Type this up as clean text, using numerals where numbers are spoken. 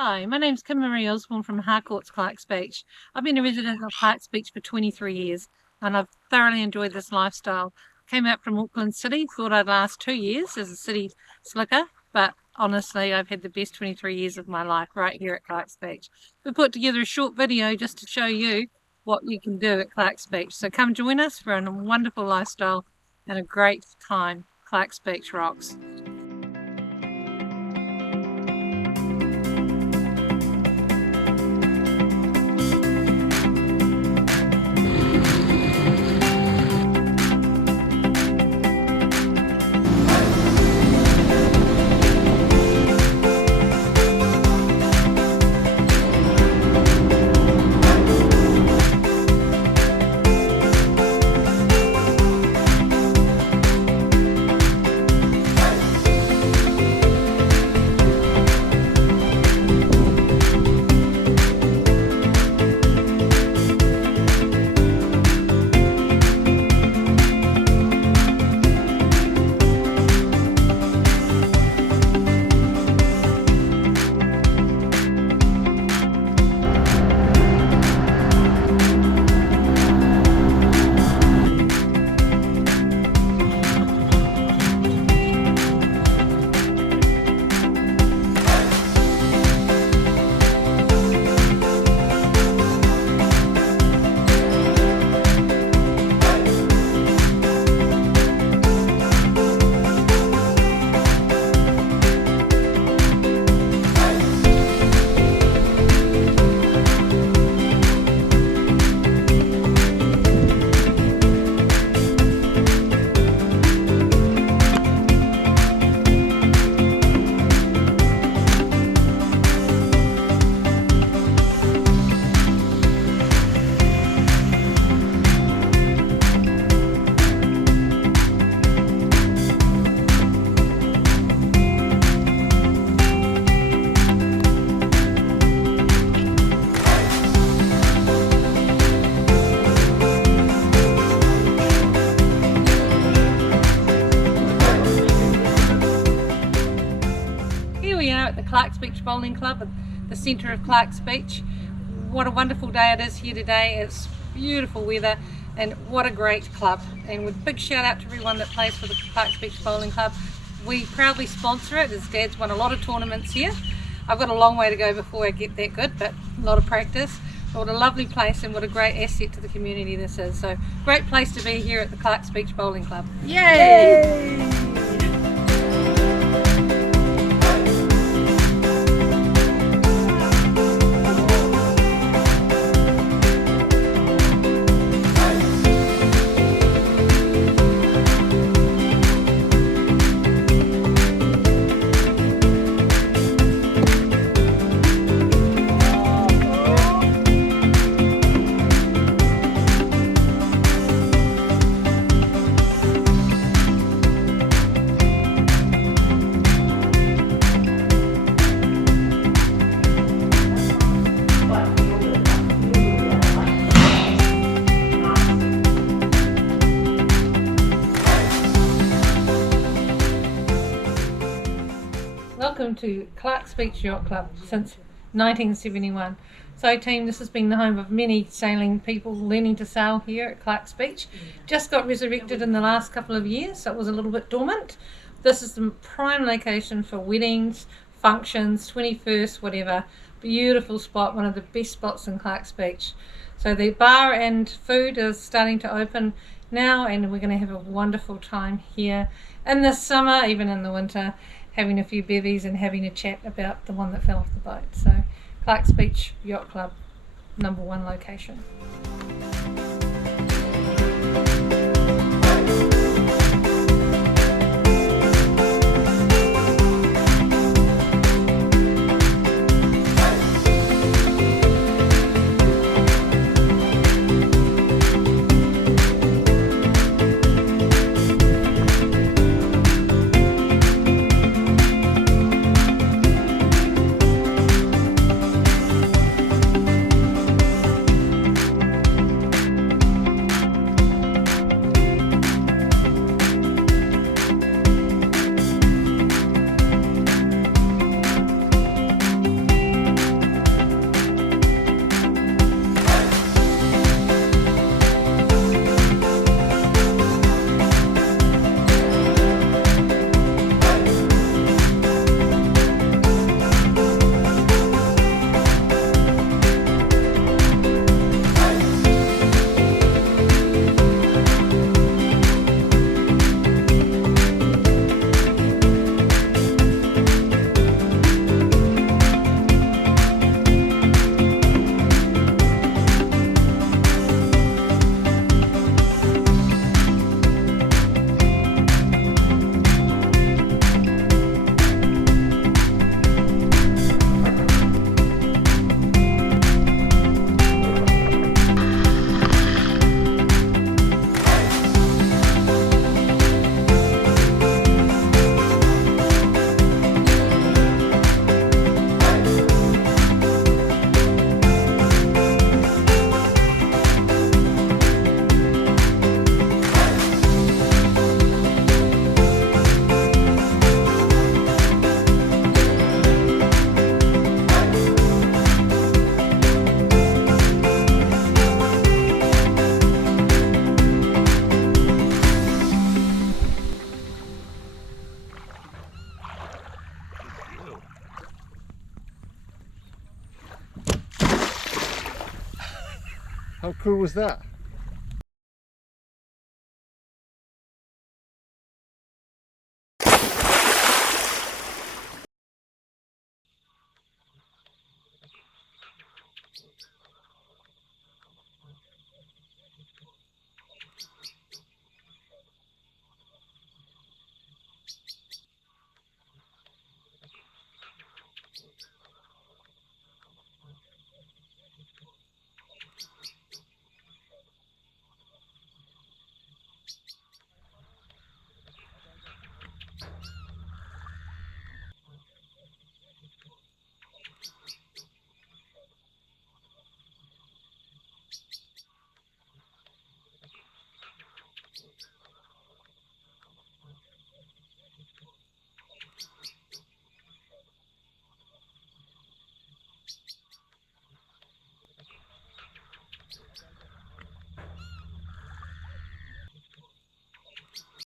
Hi, my name's Kim Marie Osborne from Harcourts, Clark's Beach. I've been a resident of Clark's Beach for 23 years and I've thoroughly enjoyed this lifestyle. Came out from Auckland City, thought I'd last 2 years as a city slicker, but honestly, I've had the best 23 years of my life right here at Clark's Beach. We put together a short video just to show you what you can do at Clark's Beach. So come join us for a wonderful lifestyle and a great time. Clark's Beach rocks. We are at the Clark's Beach Bowling Club at the centre of Clark's Beach. What a wonderful day it is here today. It's beautiful weather and what a great club. And with big shout out to everyone that plays for the Clark's Beach Bowling Club. We proudly sponsor it as Dad's won a lot of tournaments here. I've got a long way to go before I get that good, but a lot of practice. But what a lovely place and what a great asset to the community this is. So great place to be here at the Clark's Beach Bowling Club. Yay! Welcome to Clark's Beach Yacht Club since 1971. So team, this has been the home of many sailing people learning to sail here at Clark's Beach. Just got resurrected in the last couple of years, so it was a little bit dormant. This is the prime location for weddings, functions, 21st, whatever. Beautiful spot, one of the best spots in Clark's Beach. So the bar and food is starting to open now and we're going to have a wonderful time here in the summer, even in the winter, having a few bevies and having a chat about the one that fell off the boat. So Clark's Beach Yacht Club, #1 location. was that?